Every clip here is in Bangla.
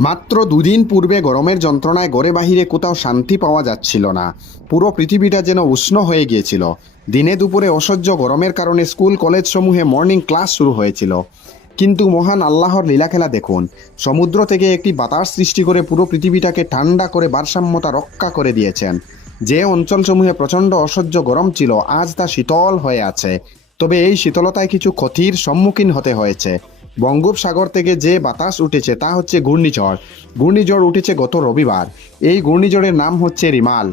মাত্র দুদিন পূর্বে গরমের যন্ত্রণায় গড়ে বাহিরে কোথাও শান্তি পাওয়া যাচ্ছিল না। পুরো পৃথিবীটা যেন উষ্ণ হয়ে গিয়েছিল। দিনে দুপুরে অসহ্য গরমের কারণে স্কুল কলেজ সমূহে মর্নিং ক্লাস শুরু হয়েছিল। কিন্তু মহান আল্লাহর লীলাখেলা দেখুন, সমুদ্র থেকে একটি বাতাস সৃষ্টি করে পুরো পৃথিবীটাকে ঠান্ডা করে ভারসাম্যতা রক্ষা করে দিয়েছেন। যে অঞ্চলসমূহে প্রচণ্ড অসহ্য গরম ছিল, আজ তা শীতল হয়ে আছে। তবে এই শীতলতায় কিছু ক্ষতির সম্মুখীন হতে হয়েছে। বঙ্গোপসাগর থেকে যে বাতাস উঠেছে তা হচ্ছে ঘূর্ণিঝড়। ঘূর্ণিঝড় উঠেছে গত রবিবার। এই ঘূর্ণিঝড়ের নাম হচ্ছে রিমাল।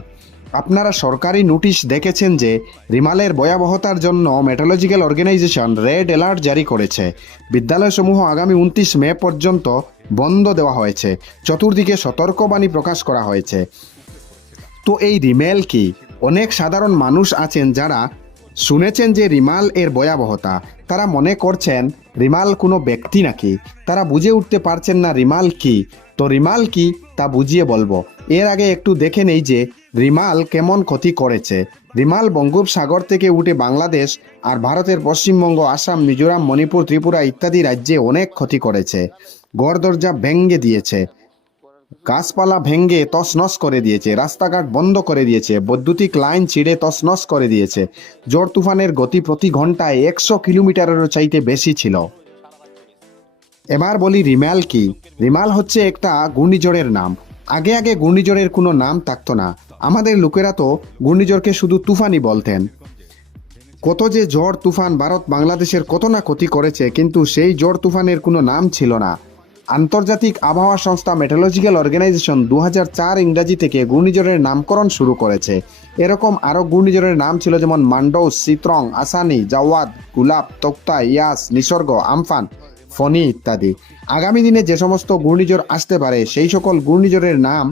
আপনারা সরকারি নোটিশ দেখেছেন যে রিমালের ভয়াবহতার জন্য মেটোলজিক্যাল অর্গানাইজেশন রেড অ্যালার্ট জারি করেছে। বিদ্যালয়সমূহ আগামী উনত্রিশ মে পর্যন্ত বন্ধ দেওয়া হয়েছে। চতুর্দিকে সতর্কবাণী প্রকাশ করা হয়েছে। তো এই রিমেল কি? অনেক সাধারণ মানুষ আছেন যারা শুনেছেন যে রিমাল এর ভয়াবহতা। তারা মনে করছেন রিমাল কোনো ব্যক্তি নাকি? তারা বুঝে উঠতে পারছেন না রিমাল কি। তো রিমাল কি তা বুঝিয়ে বলব। এর আগে একটু দেখে নেই যে রিমাল কেমন ক্ষতি করেছে। রিমাল বঙ্গোপসাগর থেকে উঠে বাংলাদেশ আর ভারতের পশ্চিমবঙ্গ, আসাম, মিজোরাম, মণিপুর, ত্রিপুরা ইত্যাদি রাজ্যে অনেক ক্ষতি করেছে। গড় দরজা ভেঙ্গে দিয়েছে। গাছপালা ভেঙ্গে তছনছ করে দিয়েছে, রাস্তাঘাট বন্ধ করে দিয়েছে, বৈদ্যুতিক লাইন ছিঁড়ে তছনছ করে দিয়েছে। জোর তুফানের গতি প্রতি ঘন্টায় একশো কিলোমিটারেরও চাইতে বেশি ছিল। এবার বলি রিমাল কি? রিমাল হচ্ছে একটা ঘূর্ণিঝড়ের নাম। আগে আগে ঘূর্ণিঝড়ের কোনো নাম থাকতো না। আমাদের লোকেরা তো ঘূর্ণিঝড়কে শুধু তুফানই বলতেন। কত যে ঝড় তুফান ভারত বাংলাদেশের কত না ক্ষতি করেছে, কিন্তু সেই ঝড় তুফানের কোনো নাম ছিল না। আন্তর্জাতিক আবহাওয়া সংস্থা মেটোলজিক্যাল অর্গানাইজেশন দু ইংরাজি থেকে ঘূর্ণিঝড়ের নামকরণ শুরু করেছে। এরকম আরও ঘূর্ণিঝড়ের নাম ছিল যেমন Mandous Sitrang, Asani, Jawad, Gulab, Tauktae, Yaas, Nisarga, Amphan Fani ইত্যাদি। আগামী দিনে যে সমস্ত ঘূর্ণিঝড় আসতে পারে, সেই সকল ঘূর্ণিঝড়ের নাম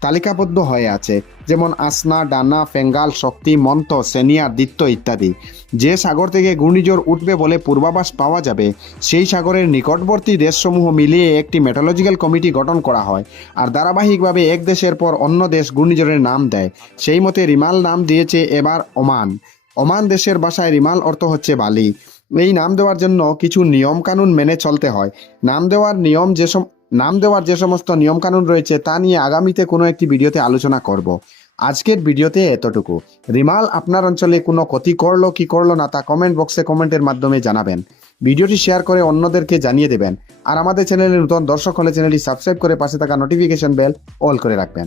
তালিকাবদ্ধ হয়ে আছে, যেমন আসনা, ডানা, ফেঙ্গাল, শক্তি মন্ত সেনিয়ার দিত্য ইত্যাদি। যে সাগর থেকে ঘূর্ণিঝড় উঠবে বলে পূর্বাভাস পাওয়া যাবে, সেই সাগরের নিকটবর্তী দেশসমূহ মিলিয়ে একটি মেটোলজিক্যাল কমিটি গঠন করা হয় আর ধারাবাহিকভাবে এক দেশের পর অন্য দেশ ঘূর্ণিঝড়ের নাম দেয়। সেই মতে রিমাল নাম দিয়েছে এবার ওমান। ওমান দেশের ভাষায় রিমাল অর্থ হচ্ছে বালি। এই নাম দেওয়ার জন্য কিছু নিয়ম কানুন মেনে চলতে হয়। নাম দেওয়ার নিয়ম যে সম নাম দেওয়ার যে সমস্ত নিয়মকানুন রয়েছে তা নিয়ে আগামীতে কোনো একটি ভিডিওতে আলোচনা করব। আজকের ভিডিওতে এতটুকু। রিমাল, আপনার অঞ্চলে কোনো ক্ষতি করল, কি করল না তা কমেন্ট বক্সে কমেন্টের মাধ্যমে জানাবেন। ভিডিওটি শেয়ার করে অন্যদেরকে জানিয়ে দেবেন। আর আমাদের চ্যানেলে নতুন দর্শক হলে চ্যানেলটি সাবস্ক্রাইব করে পাশে থাকা নোটিফিকেশন বেল অল করে রাখবেন।